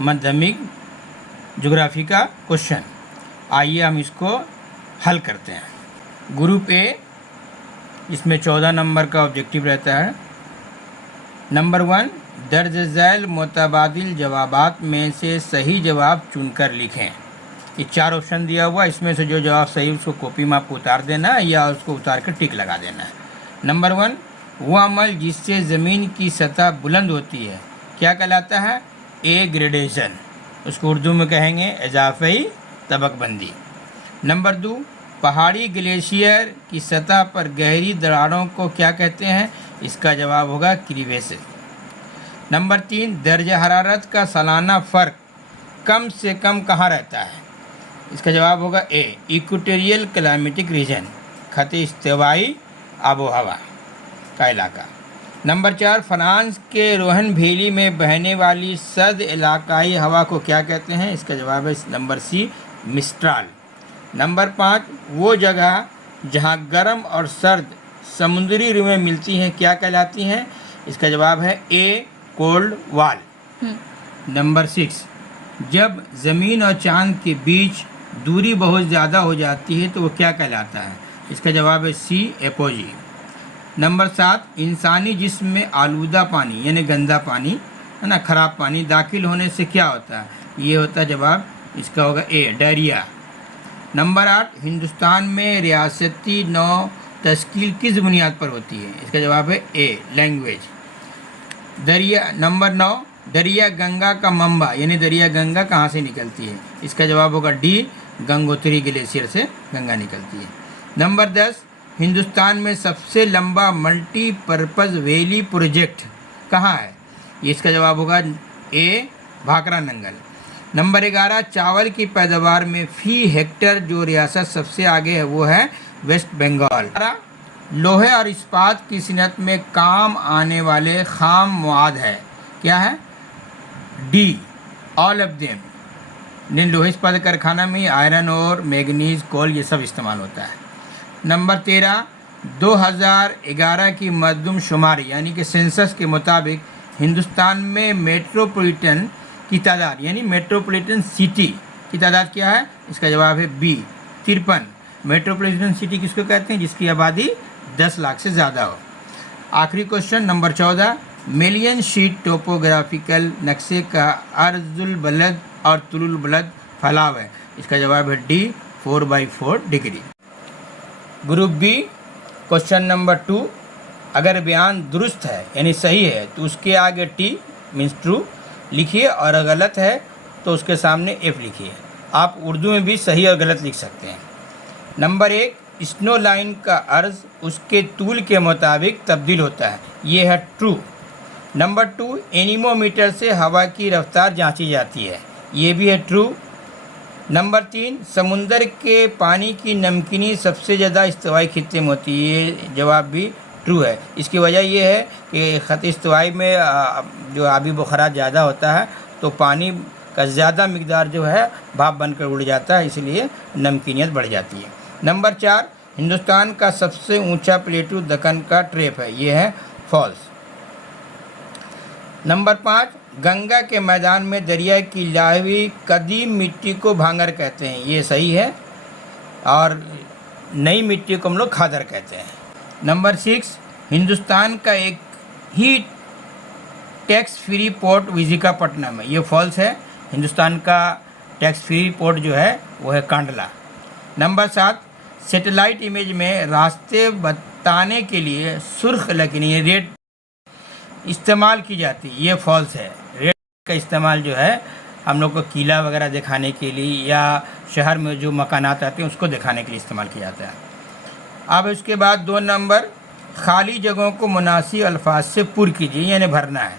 माध्यमिक ज्योग्राफी का क्वेश्चन। आइए हम इसको हल करते हैं। ग्रुप ए, इसमें 14 नंबर का ऑब्जेक्टिव रहता है। नंबर 1, दर्ज झैल मुतबादिल जवाबात में से सही जवाब चुनकर लिखें। ये 4 ऑप्शन दिया हुआ, इसमें से जो जवाब सही उसको कॉपी में आपको उतार देना है या उसको उतार कर टिक लगा देना है। नंबर 1, वो अमल जिससे ज़मीन की सतह बुलंद होती है क्या कहलाता है? ए, ग्रेडेशन। उसको उर्दू में कहेंगे इजाफी तबकबंदी। नंबर 2, पहाड़ी ग्लेशियर की सतह पर गहरी दरारों को क्या कहते हैं? इसका जवाब होगा क्रीवेसेस। नंबर 3, दर्जा हरारत का सालाना फ़र्क कम से कम कहाँ रहता है? इसका जवाब होगा ए, इक्वेटोरियल क्लाइमेटिक रीजन, खते इस्तिवाई आबो हवा का इलाका। नंबर 4, फ्रांस के रोहन वैली में बहने वाली सर्द इलाकाई हवा को क्या कहते हैं? इसका जवाब है नंबर सी, मिस्ट्राल। नंबर 5, वो जगह जहाँ गर्म और सर्द समुद्री रुएं मिलती हैं क्या कहलाती हैं? इसका जवाब है ए, कोल्ड वाल। नंबर 6, जब ज़मीन और चांद के बीच दूरी बहुत ज़्यादा हो जाती है तो वो क्या कहलाता है? इसका जवाब है सी, एपोजी। नंबर 7, इंसानी जिस्म में आलूदा पानी यानी गंदा पानी है ना, ख़राब पानी दाखिल होने से क्या होता है? ये होता है जवाब इसका होगा ए, डायरिया। नंबर 8, हिंदुस्तान में रियासती नौ तश्कील किस बुनियाद पर होती है? इसका जवाब है ए, लैंग्वेज। नंबर 9, दरिया गंगा का मंबा यानी दरिया गंगा कहाँ से निकलती है? इसका जवाब होगा डी, गंगोत्री ग्लेशियर से गंगा निकलती है। नंबर 10, हिंदुस्तान में सबसे लंबा मल्टीपर्पज़ वैली प्रोजेक्ट कहाँ है? इसका जवाब होगा ए, भाखरा नंगल। नंबर 11, चावल की पैदावार में फी हेक्टर जो रियासत सबसे आगे है वो है वेस्ट बंगाल। लोहे और इस्पात की सनअत में काम आने वाले खाम मवाद है क्या है? D, all of them. लोहे इस्पात कारखाना में आयरन और मैग्नीज, कोल ये सब इस्तेमाल होता है। नंबर 13, 2011 की मरदमशुमारी यानी कि सेंसस के मुताबिक हिंदुस्तान में मेट्रोपॉलिटन की तादाद यानी मेट्रोपॉलिटन सिटी की तादाद क्या है? इसका जवाब है बी, 53। मेट्रोपॉलिटन सिटी किसको कहते हैं? जिसकी आबादी 10 लाख से ज़्यादा हो। आखिरी question number 14, million sheet topographical नक्शे का अर्जुल बलद और तुलुल बलद फैलाव है। इसका जवाब है D, 4/4 degree. Group B, question number 2, अगर बयान दुरुस्त है यानी सही है तो उसके आगे टी मीन्स ट्रू लिखिए और अगर गलत है तो उसके सामने एफ लिखिए। आप उर्दू में भी सही और गलत लिख सकते हैं। नंबर 1, स्नो लाइन का अर्ज उसके तूल के मुताबिक तब्दील होता है, ये है ट्रू। नंबर 2, एनीमोमीटर से हवा की रफ्तार जांची जाती है, ये भी है ट्रू। नंबर 3, समुंदर के पानी की नमकीनी सबसे ज़्यादा इस्तिवाई खित्ते में होती है, ये जवाब भी ट्रू है। इसकी वजह ये है कि खत इस्तिवाई में जो आबी बुखारा ज़्यादा होता है तो पानी का ज़्यादा मिकदार जो है भाप बनकर उड़ जाता है, इसलिए नमकीनियत बढ़ जाती है। नंबर 4, हिंदुस्तान का सबसे ऊंचा प्लेटू दक्कन का ट्रेप है, ये है फॉल्स। नंबर 5, गंगा के मैदान में दरिया की लावी कदीम मिट्टी को भांगर कहते हैं, ये सही है, और नई मिट्टी को हम लोग खादर कहते हैं। नंबर 6, हिंदुस्तान का एक ही टैक्स फ्री पोर्ट विशाखापट्टनम है, ये फॉल्स है। हिंदुस्तान का टैक्स फ्री पोर्ट जो है वो है कांडला। नंबर 7, सैटेलाइट इमेज में रास्ते बताने के लिए सुर्ख लकीरें रेड इस्तेमाल की जाती है, ये फॉल्स है। रेड का इस्तेमाल जो है हम लोग को किला वगैरह दिखाने के लिए या शहर में जो मकानात आते हैं उसको दिखाने के लिए इस्तेमाल किया जाता है। अब इसके बाद 2 नंबर, खाली जगहों को मुनासिब अल्फाज से पुर कीजिए यानी भरना है।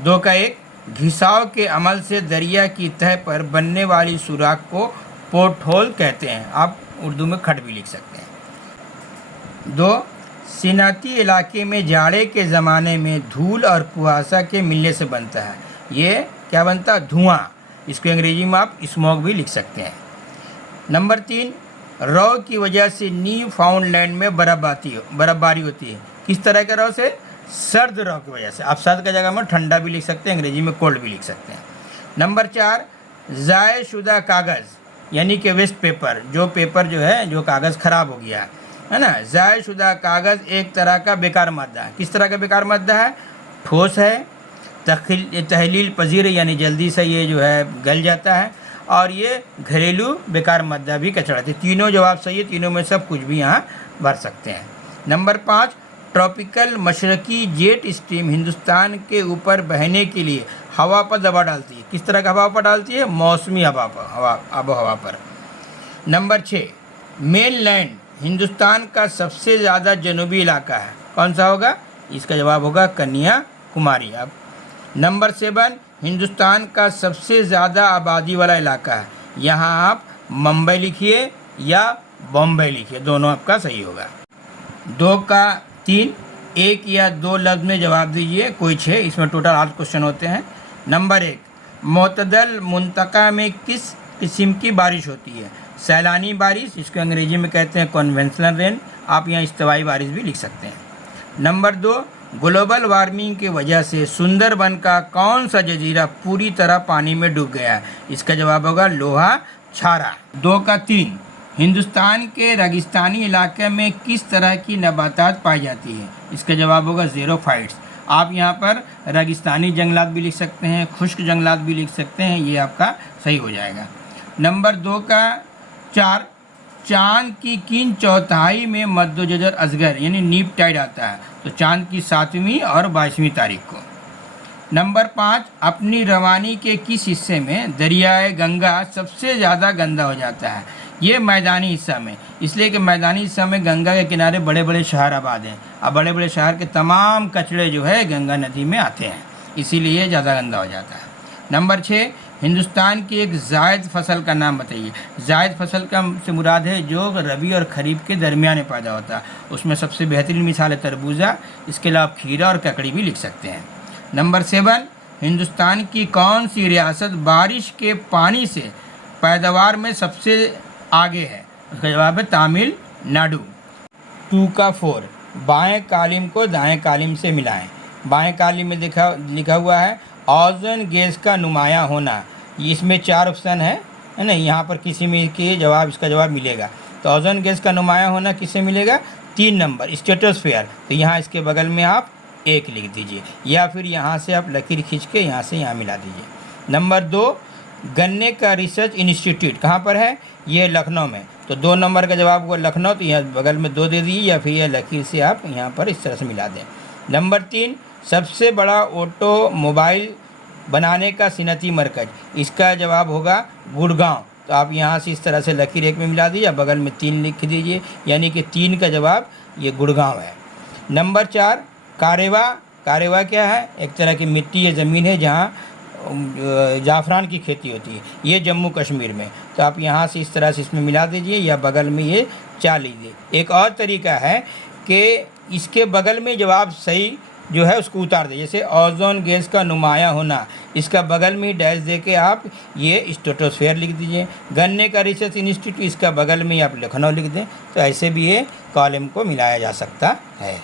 2 का 1, घिसाव के अमल से दरिया की तह पर बनने वाली सुराख को पोर्ट होल कहते हैं, आप उर्दू में खट भी लिख सकते हैं। 2, सिनाती इलाके में जाड़े के ज़माने में धूल और कुहासा के मिलने से बनता है, ये क्या बनता है? धुआं। इसको अंग्रेजी में आप स्मोक भी लिख सकते हैं। नंबर 3, रौ की वजह से न्यू फाउंडलैंड में बर्फबारी होती है, किस तरह के रौ से? सर्द रौ की वजह से। आप सर्द की जगह में ठंडा भी लिख सकते हैं, अंग्रेजी में कोल्ड भी लिख सकते हैं। नंबर 4, ज़ाय शुदा कागज़ यानी कि वेस्ट पेपर, जो पेपर जो है जो कागज़ ख़राब हो गया है ना। ज़ाय शुदा कागज़ एक तरह का बेकार मादा है। किस तरह का बेकार मादा है? ठोस है, तहलील पजीर यानी जल्दी से ये जो है गल जाता है, और ये घरेलू बेकार मादा भी कचरा है। तीनों जवाब सही है, तीनों में सब कुछ भी यहाँ भर सकते हैं। नंबर 5, ट्रॉपिकल मशरकी जेट स्ट्रीम हिंदुस्तान के ऊपर बहने के लिए हवा पर दबाव डालती है। किस तरह का हवा पर डालती है? मौसमी हवा पर, आबो हवा पर। नंबर 6, मेनलैंड हिंदुस्तान का सबसे ज़्यादा जनूबी इलाका है। कौन सा होगा? इसका जवाब होगा कन्याकुमारी। अब नंबर 7, हिंदुस्तान का सबसे ज़्यादा आबादी वाला इलाका है। यहाँ आप मुंबई लिखिए या बॉम्बे लिखिए, दोनों आपका सही होगा। 2 का 3, 1 या 2 लफ्ज़ में जवाब दीजिए, कोई 6, इसमें टोटल 8 क्वेश्चन होते हैं। नंबर 1, मोतदल मुंतका में किस किस्म की बारिश होती है? सैलानी बारिश, इसको अंग्रेजी में कहते हैं कन्वेंशनल रेन, आप यहाँ इस्तवाई बारिश भी लिख सकते हैं। नंबर 2, ग्लोबल वार्मिंग की वजह से सुंदरबन का कौन सा जजीरा पूरी तरह पानी में डूब गया है? इसका जवाब होगा लोहा छारा। 2 का 3, हिंदुस्तान के रेगिस्तानी इलाके में किस तरह की नबातात पाई जाती है? इसका जवाब होगा ज़ेरोफाइट्स। आप यहाँ पर रेगिस्तानी जंगलात भी लिख सकते हैं, खुश्क जंगलात भी लिख सकते हैं, ये आपका सही हो जाएगा। नंबर 2 का 4, चांद की किन चौथाई में मद्दोजर असगर यानी नीप टाइड आता है? तो चांद की 7वीं और 22वीं तारीख को। नंबर 5, अपनी रवानी के किस हिस्से में दरियाए गंगा सबसे ज़्यादा गंदा हो जाता है? ये मैदानी हिस्सा में, इसलिए कि मैदानी हिस्सा में गंगा के किनारे बड़े बड़े शहर आबाद हैं, और बड़े बड़े शहर के तमाम कचरे जो है गंगा नदी में आते हैं, इसीलिए ज़्यादा गंदा हो जाता है। नंबर 6, हिंदुस्तान की एक जायद फसल का नाम बताइए। जायद फसल का से मुराद है जो रबी और खरीफ के दरमियान में पैदा होता है, उसमें सबसे बेहतरीन मिसाल है तरबूजा, इसके अलावा खीरा और ककड़ी भी लिख सकते हैं। नंबर 7, हिंदुस्तान की कौन सी रियासत बारिश के पानी से पैदावार में सबसे आगे है? उसका जवाब है तमिलनाडु। 2 का 4, बाएं कालिम को दाएं कालिम से मिलाएं। बाएं कालिम में लिखा हुआ है ओजोन गैस का नुमायाँ होना, इसमें 4 ऑप्शन है ना, यहाँ पर किसी में के जवाब इसका जवाब मिलेगा। तो ओजोन गैस का नुमायाँ होना किससे मिलेगा? 3 नंबर स्ट्रेटोस्फीयर, तो यहाँ इसके बगल में आप 1 लिख दीजिए, या फिर यहाँ से आप लकीर खींच के यहाँ से यहाँ मिला दीजिए। नंबर 2, गन्ने का रिसर्च इंस्टीट्यूट कहाँ पर है? ये लखनऊ में, तो 2 नंबर का जवाब हुआ लखनऊ, तो यहाँ बगल में 2 दे दीजिए, या फिर यह लकीर से आप यहाँ पर इस तरह से मिला दें। नंबर 3, सबसे बड़ा ऑटोमोबाइल बनाने का सिनती मरकज़, इसका जवाब होगा गुड़गांव, तो आप यहाँ से इस तरह से लकीर 1 में मिला दीजिए, बगल में 3 लिख दीजिए, यानी कि 3 का जवाब ये गुड़गांव है। नंबर 4, कारेवा। कारेवा क्या है? एक तरह की मिट्टी या ज़मीन है जहाँ जाफ़रान की खेती होती है, ये जम्मू कश्मीर में, तो आप यहाँ से इस तरह से इसमें मिला दीजिए, या बगल में ये 4 लीजिए। एक और तरीका है कि इसके बगल में जवाब सही जो है उसको उतार दे, जैसे ओजोन गैस का नुमायाँ होना, इसका बगल में डैश दे के आप ये स्ट्रेटोस्फीयर लिख दीजिए। गन्ने का रिसर्च इंस्टीट्यूट, इसका बगल में आप लखनऊ लिख दें, तो ऐसे भी ये कॉलम को मिलाया जा सकता है।